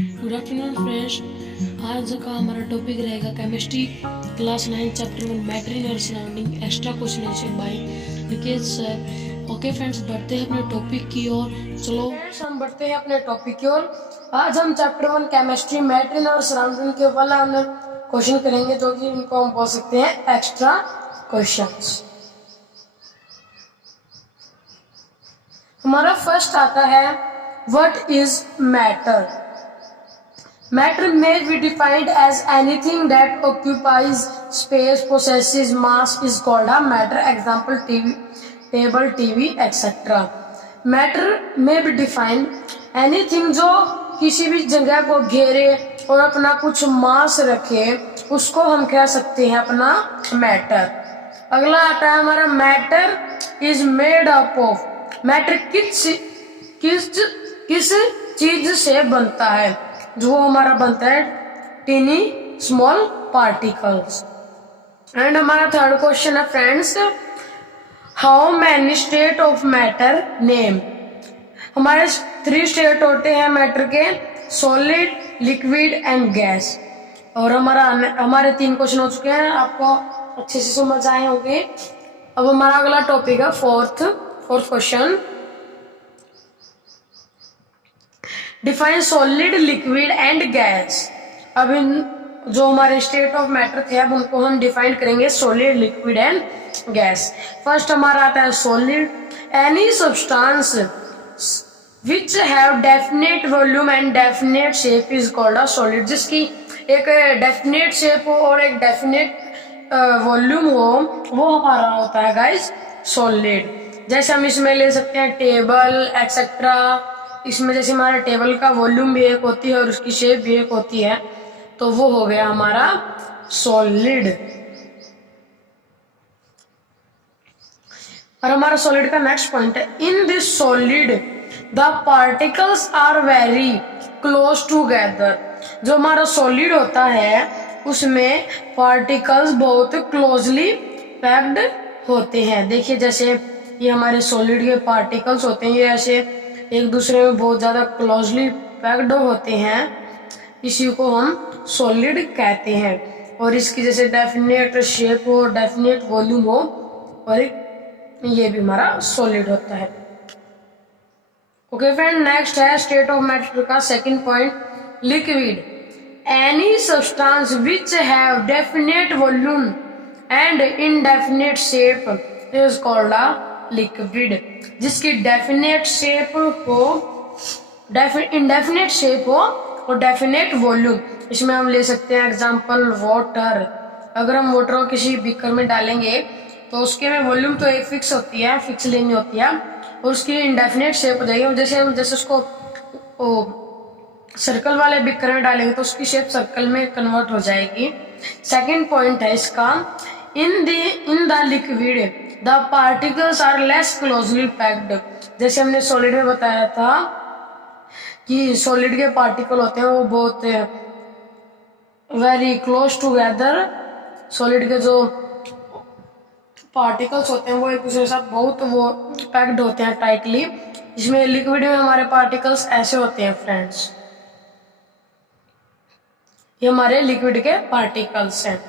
Good afternoon friends. आज का हमारा टॉपिक रहेगा chemistry class 9 chapter 1 matter in our surrounding extra question by Niket sir. Okay friends, बढ़ते हैं अपने टॉपिक की ओर। चलो फ्रेंड्स, हम बढ़ते हैं अपने टॉपिक की ओर। आज हम chapter 1 chemistry matter in our surrounding के वाला हम क्वेश्चन करेंगे, जो कि इनको हम बोल सकते हैं एक्स्ट्रा क्वेश्चंस। हमारा फर्स्ट आता है what is matter. Matter may be defined as anything that occupies space, possesses mass, is called a matter. Example: TV, table, TV, etc. Matter may be defined anything जो किसी भी जगह को घेरे और अपना कुछ मास रखे, उसको हम कह सकते हैं अपना मैटर। अगला आता है हमारा matter is made up of. Matter किस चीज से बनता है? जो हमारा बनता है टीनी स्मॉल पार्टिकल्स। एंड हमारा थर्ड क्वेश्चन है friends, how many state of matter name. हमारे 3 स्टेट होते हैं मैटर के, सॉलिड, लिक्विड एंड गैस। और हमारे 3 क्वेश्चन हो चुके हैं, आपको अच्छे से समझ आए होंगे। अब हमारा अगला टॉपिक है fourth question, define solid, liquid and gas. अब इन जो हमारे स्टेट ऑफ मैटर थे, अब उनको हम डिफाइन करेंगे solid, liquid and gas. First हमारा आता है solid, any substance which have definite volume and definite shape is called a solid. जिसकी एक डेफिनेट शेप हो और एक डेफिनेट वॉल्यूम हो, वो हमारा होता है गाइस सॉलिड। जैसे हम इसमें ले सकते हैं टेबल एक्सेट्रा। इसमें जैसे हमारा टेबल का वॉल्यूम भी एक होती है और उसकी शेप भी एक होती है, तो वो हो गया हमारा सॉलिड। और हमारा सॉलिड का नेक्स्ट पॉइंट है, in this solid the particles are very close together. जो हमारा सॉलिड होता है उसमें पार्टिकल्स बहुत क्लोजली पैक्ड होते हैं। देखिए जैसे ये हमारे सॉलिड के पार्टिकल्स होते हैं, ये ऐसे एक दूसरे में बहुत ज्यादा क्लोजली पैक्ड होते हैं, इसी को हम सॉलिड कहते हैं। और इसकी जैसे डेफिनेट शेप हो, डेफिनेट वॉल्यूम हो, और ये भी हमारा सॉलिड होता है। ओके फ्रेंड, नेक्स्ट है स्टेट ऑफ मैटर का second point, liquid, any substance which have definite volume and indefinite shape is called a liquid. जिसकी डेफिनेट शेप हो, इनडेफिनेट शेप हो और डेफिनेट वॉल्यूम। इसमें हम ले सकते हैं एग्जांपल वाटर। अगर हम वाटर को किसी बीकर में डालेंगे तो उसके में वॉल्यूम तो एक फिक्स होती है, फिक्स लेनी होती है, और उसकी इनडेफिनेट शेप हो जाएगी। जैसे उसको सर्कल वाले बीकर में डालेंगे तो उसकी शेप सर्कल में कन्वर्ट हो जाएगी। सेकेंड पॉइंट है इसका, in the liquid the particles are less closely packed. जैसे हमने सॉलिड में बताया था कि सॉलिड के पार्टिकल होते हैं वो बहुत वेरी क्लोज टूगेदर। सॉलिड के जो पार्टिकल्स होते हैं वो एक दूसरे के साथ बहुत वो पैक्ड होते हैं टाइटली। इसमें लिक्विड में हमारे पार्टिकल्स ऐसे होते हैं फ्रेंड्स, ये हमारे लिक्विड के पार्टिकल्स हैं।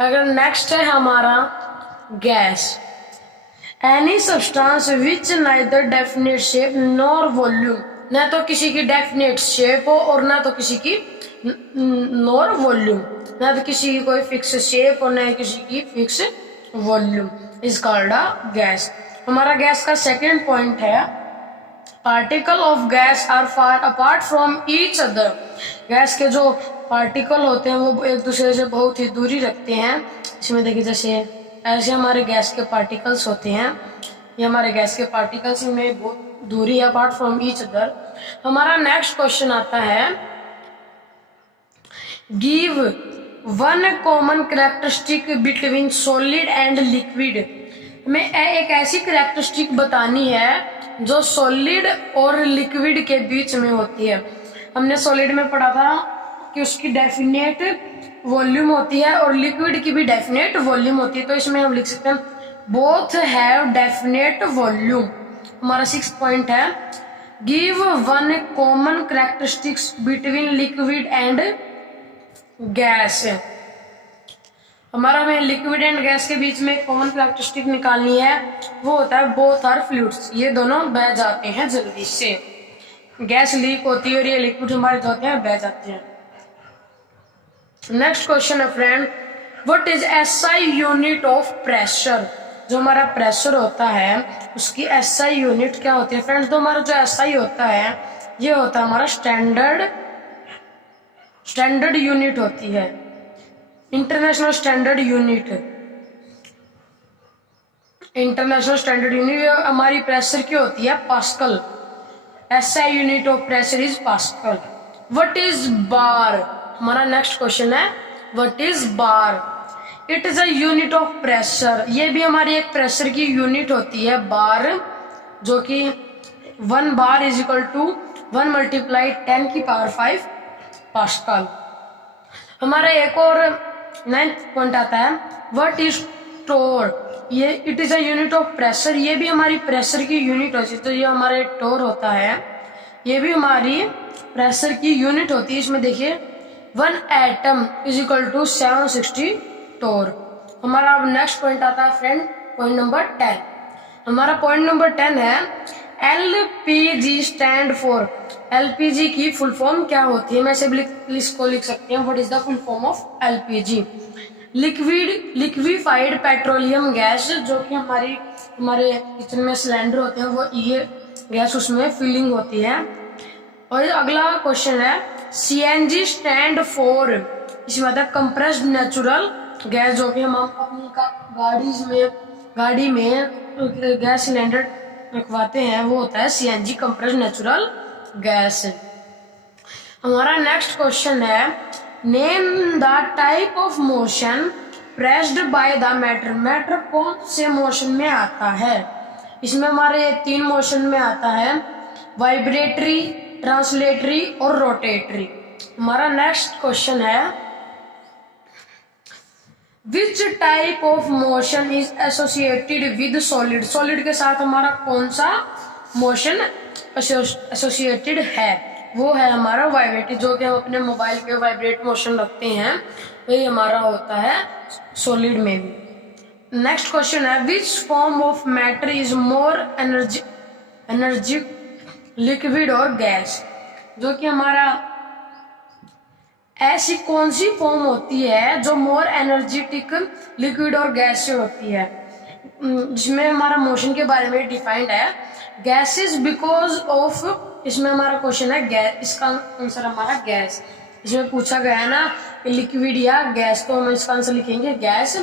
अगर नेक्स्ट है हमारा gas, any substance which neither definite shape nor volume. न तो किसी की डेफिनेट शेप हो और ना तो किसी की नॉर वॉल्यूम, ना तो किसी की कोई फिक्स शेप और न किसी की fix volume, is called a gas. हमारा गैस का सेकेंड पॉइंट है, particle of gas are far apart from each other. Gas के जो पार्टिकल होते हैं वो एक दूसरे से बहुत ही दूरी रखते हैं। इसमें देखिए जैसे ऐसे हमारे गैस के पार्टिकल्स होते हैं, ये हमारे गैस के पार्टिकल्स में बहुत दूरी है अपार्ट फ्रॉम ईच अदर। हमारा नेक्स्ट क्वेश्चन आता है, give one common characteristic between solid and liquid. हमें एक ऐसी कैरेक्टरिस्टिक बतानी है जो सॉलिड और लिक्विड के बीच में होती है। हमने सॉलिड में पढ़ा था कि उसकी डेफिनेट वॉल्यूम होती है और लिक्विड की भी डेफिनेट वॉल्यूम होती है, तो इसमें हम लिख सकते हैं बोथ हैव डेफिनेट वॉल्यूम। हमारा 6th पॉइंट है, give one common characteristics between liquid and gas. हमारा हमें लिक्विड एंड गैस के बीच में कॉमन कैरेक्टरिस्टिक निकालनी है, वो होता है बोथ आर फ्लूइड्स, ये दोनों बह जाते हैं जल्दी से। गैस लीक होती है और ये लिक्विड हमारे जो होते हैं बह जाते हैं। नेक्स्ट क्वेश्चन है friend, what is SI unit of pressure. जो हमारा प्रेशर होता है उसकी एसआई यूनिट क्या होती है फ्रेंड्स। तो हमारा जो एसआई होता है ये होता है हमारा स्टैंडर्ड यूनिट होती है, international standard unit. International standard unit हमारी प्रेशर की होती है pascal. SI unit of pressure is pascal. What is bar. हमारा नेक्स्ट क्वेश्चन है what is bar. It is a unit of pressure, ये भी हमारी एक प्रेशर की यूनिट होती है बार, जो कि 1 bar is equal to 1 multiply 10 की पावर 5 पास्कल। हमारा एक और 9th पॉइंट आता है व्हाट इज टोर। ये it is a unit of pressure, ये भी हमारी प्रेशर की यूनिट होती है। तो ये हमारा टोर होता है, ये भी हमारी प्रेशर की यूनिट होती है। इसमें देखिए 1 एटम इज इक्वल टू 760 टोर। हमारा अब नेक्स्ट पॉइंट आता है फ्रेंड पॉइंट नंबर 10। हमारा पॉइंट नंबर 10 है एलपीजी स्टैंड फॉर। एलपीजी की फुल फॉर्म क्या होती है, मैं इसे इसको लिख सकती हूँ। What is the full form of LPG. Liquefied petroleum gas, जो कि हमारे किचन में सिलेंडर होते हैं वो ये गैस उसमें फिलिंग होती है। और अगला क्वेश्चन है सीएनजी स्टैंड फॉर। इसमें आता है कंप्रेस्ड नेचुरल गैस, जो कि हम अपनी गाड़ी में गैस सिलेंडर रखवाते हैं, वो होता है सीएनजी कंप्रेस्ड नेचुरल गैस। हमारा नेक्स्ट क्वेश्चन है name the type of motion pressed by the matter. Matter कौन से मोशन में आता है। इसमें हमारे 3 मोशन में आता है, वाइब्रेटरी, ट्रांसलेटरी और रोटेटरी। हमारा नेक्स्ट क्वेश्चन है which type of motion is associated with solid. Solid के साथ हमारा कौन सा मोशन एसोसिएटेड है, वो है हमारा वाइब्रेटरी। जो कि हम अपने मोबाइल पे वाइब्रेट मोशन रखते हैं वही हमारा होता है सॉलिड में भी। नेक्स्ट क्वेश्चन है which form of matter is more energy liquid और गैस। जो कि हमारा ऐसी कौन सी फॉर्म होती है जो मोर एनर्जेटिक लिक्विड और गैस से होती है, जिसमें हमारा मोशन के बारे में डिफाइंड है गैसेस बिकॉज ऑफ। इसमें हमारा क्वेश्चन है गैस, इसका आंसर हमारा गैस। इसमें पूछा गया है ना लिक्विड या गैस, तो हम इसका आंसर लिखेंगे gas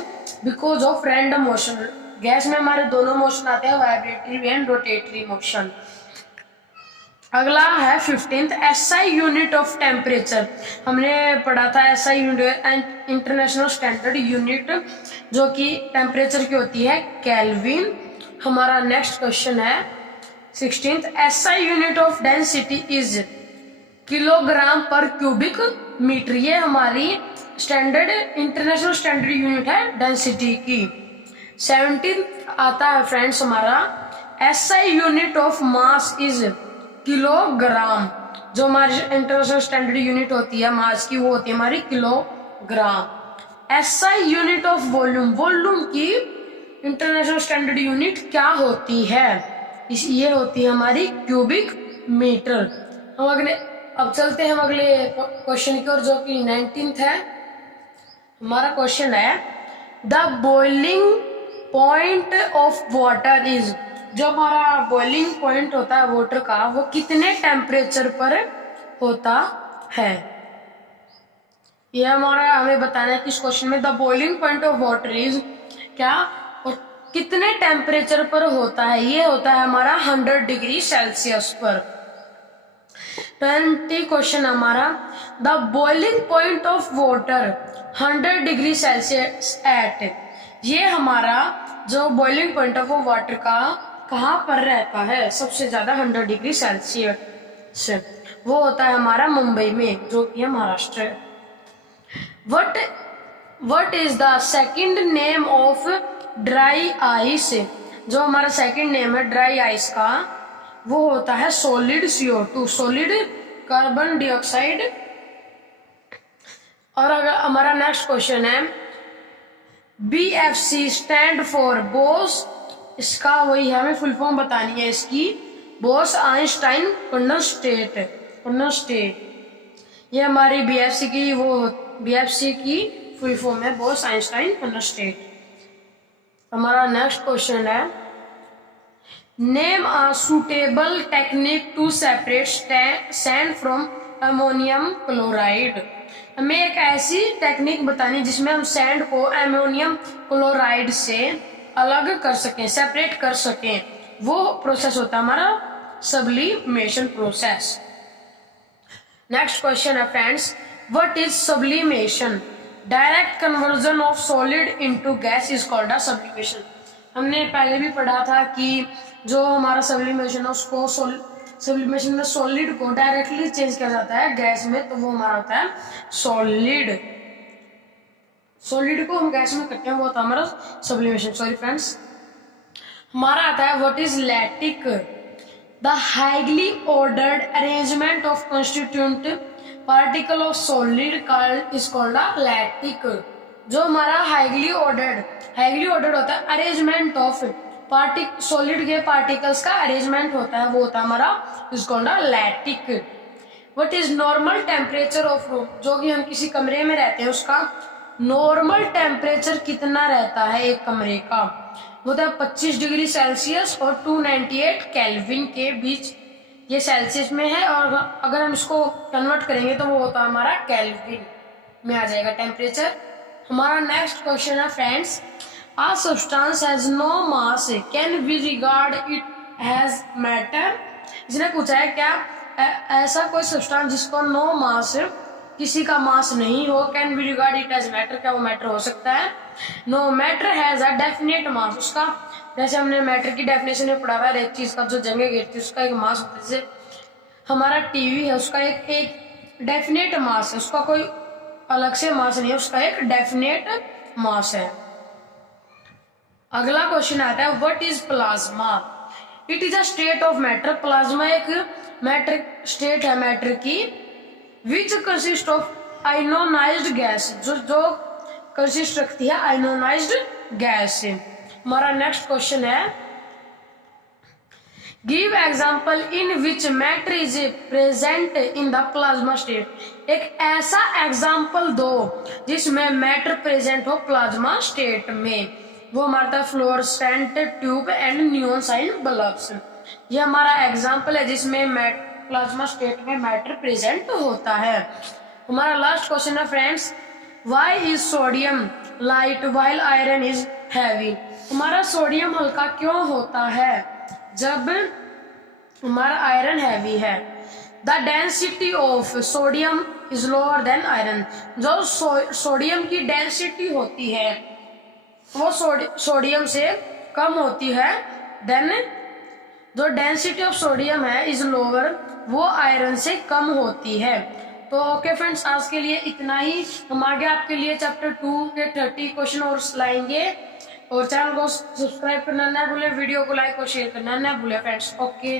because of random motion. Gas में हमारे दोनों मोशन आते हैं, वाइब्रेटरी एंड रोटेटरी मोशन। अगला है 15th SI unit of temperature. हमने पढ़ा था SI unit international standard unit, जो कि टेम्परेचर की होती है केल्विन। हमारा नेक्स्ट क्वेश्चन है 16th SI unit of density is kilogram पर क्यूबिक मीटर। ये हमारी स्टैंडर्ड इंटरनेशनल स्टैंडर्ड यूनिट है डेंसिटी की। 17th आता है फ्रेंड्स हमारा SI unit of mass is kilogram. जो हमारी इंटरनेशनल स्टैंडर्ड यूनिट होती है मास की, वो होती है हमारी kilogram. SI unit of volume. Volume की इंटरनेशनल स्टैंडर्ड यूनिट क्या होती है, ये होती है हमारी क्यूबिक मीटर। अब चलते हैं हम अगले क्वेश्चन की ओर, जो कि 19th है। हमारा क्वेश्चन है the boiling point of water is. जो हमारा बॉइलिंग पॉइंट होता है वाटर का, वो कितने टेम्परेचर पर होता है, यह हमारा हमें बताना है कि इस क्वेश्चन में the boiling point of water is क्या और कितने टेम्परेचर पर होता है। ये होता है हमारा 100 डिग्री सेल्सियस पर। 20 क्वेश्चन हमारा the boiling point of water 100 degree Celsius at. ये हमारा जो बॉइलिंग पॉइंट ऑफ वाटर का कहाँ पर रहता है सबसे ज्यादा 100 डिग्री सेल्सियस, वो होता है हमारा मुंबई में, जो कि है महाराष्ट्र है। What is the second name of dry ice. जो हमारा सेकंड नेम है ड्राई आइस का, वो होता है solid CO2, solid carbon dioxide. और अगर हमारा नेक्स्ट क्वेश्चन है BFC स्टैंड फॉर बोस, इसका वही है, हमें फुल फॉर्म बतानी है इसकी, बोस आइंस्टाइन कॉन्स्टेंट। ये हमारी BFC की फुल फॉर्म है, बोस आइंस्टाइन कॉन्स्टेंट। हमारा नेक्स्ट क्वेश्चन है name a suitable technique to separate sand from ammonium chloride. हमें एक ऐसी टेक्निक बतानी जिसमें हम सैंड को अमोनियम क्लोराइड से अलग कर सकें, सेपरेट कर सकें। वो प्रोसेस होता है हमारा सब्लिमेशन प्रोसेस। नेक्स्ट क्वेश्चन है friends, what is sublimation? Direct conversion of solid into gas is called a sublimation. हमने पहले भी पढ़ा था कि जो हमारा सब्लिमेशन है उसको सब्लिमेशन में सॉलिड को डायरेक्टली चेंज किया जाता है गैस में, तो वो हमारा होता है सॉलिड को हम गैस में करते हैं, वो होता है हमारा सब्लिमेशन। सॉरी फ्रेंड्स, हमारा आता है what is lattice? The highly ordered arrangement of constituent particle of solid is called a lattice. जो हमारा हाईली ऑर्डर्ड होता है अरेंजमेंट ऑफ सॉलिड के पार्टिकल्स का अरेंजमेंट होता है, वो होता है हमारा is called a lattice. What is normal temperature of room? जो कि हम किसी कमरे में रहते हैं उसका नॉर्मल टेम्परेचर कितना रहता है एक कमरे का? वो होता है 25 डिग्री सेल्सियस और 298 केल्विन के बीच। ये सेल्सियस में है, और अगर हम इसको कन्वर्ट करेंगे तो वो होता है हमारा केल्विन में आ जाएगा टेम्परेचर। हमारा नेक्स्ट क्वेश्चन है friends, A substance has no mass, can we regard it as matter? इसने पूछा है क्या ऐसा कोई सब्सटेंस जिसको नो मास, किसी का मास नहीं हो, can we regard it as matter, क्या वो मैटर हो सकता है? No matter has a definite mass. उसका जैसे हमने मैटर की डेफिनेशन में पढ़ा हुआ है, एक चीज का जो जगह घेरती है उसका एक मास होता है। जैसे हमारा टीवी है, उसका एक डेफिनेट मास है, उसका कोई अलग से मास नहीं है, उसका एक डेफिनेट मास है। अगला क्वेश्चन आता है what is plasma? It is a state of matter. Plasma एक मैटर स्टेट है मैटर की, which consist of ionized gas, जो कंसिस्ट रखती है आयोनाइज्ड गैस से। हमारा नेक्स्ट क्वेश्चन है give example in which matter is present in the plasma state. एक ऐसा एग्जाम्पल दो जिसमें मैटर प्रेजेंट हो प्लाज्मा स्टेट में। वो हमारा था fluorescent tube and neon sign bulbs. ये हमारा एग्जाम्पल है जिसमें प्लाज्मा स्टेट में मैटर प्रेजेंट होता है। हमारा लास्ट क्वेश्चन है friends, why is sodium light while iron is heavy? हमारा सोडियम हल्का क्यों होता है जब हमारा आयरन हैवी है? The density of sodium is lower than iron. जो सोडियम की डेंसिटी होती है वो सोडियम से कम होती है, देन जो डेंसिटी ऑफ सोडियम है इज लोअर, वो आयरन से कम होती है। तो ओके फ्रेंड्स, आज के लिए इतना ही। हम आगे आपके लिए चैप्टर 2 के 30 क्वेश्चन और लाएंगे, और चैनल को सब्सक्राइब करना ना भूले, वीडियो को लाइक और शेयर करना ना भूले फ्रेंड्स। ओके।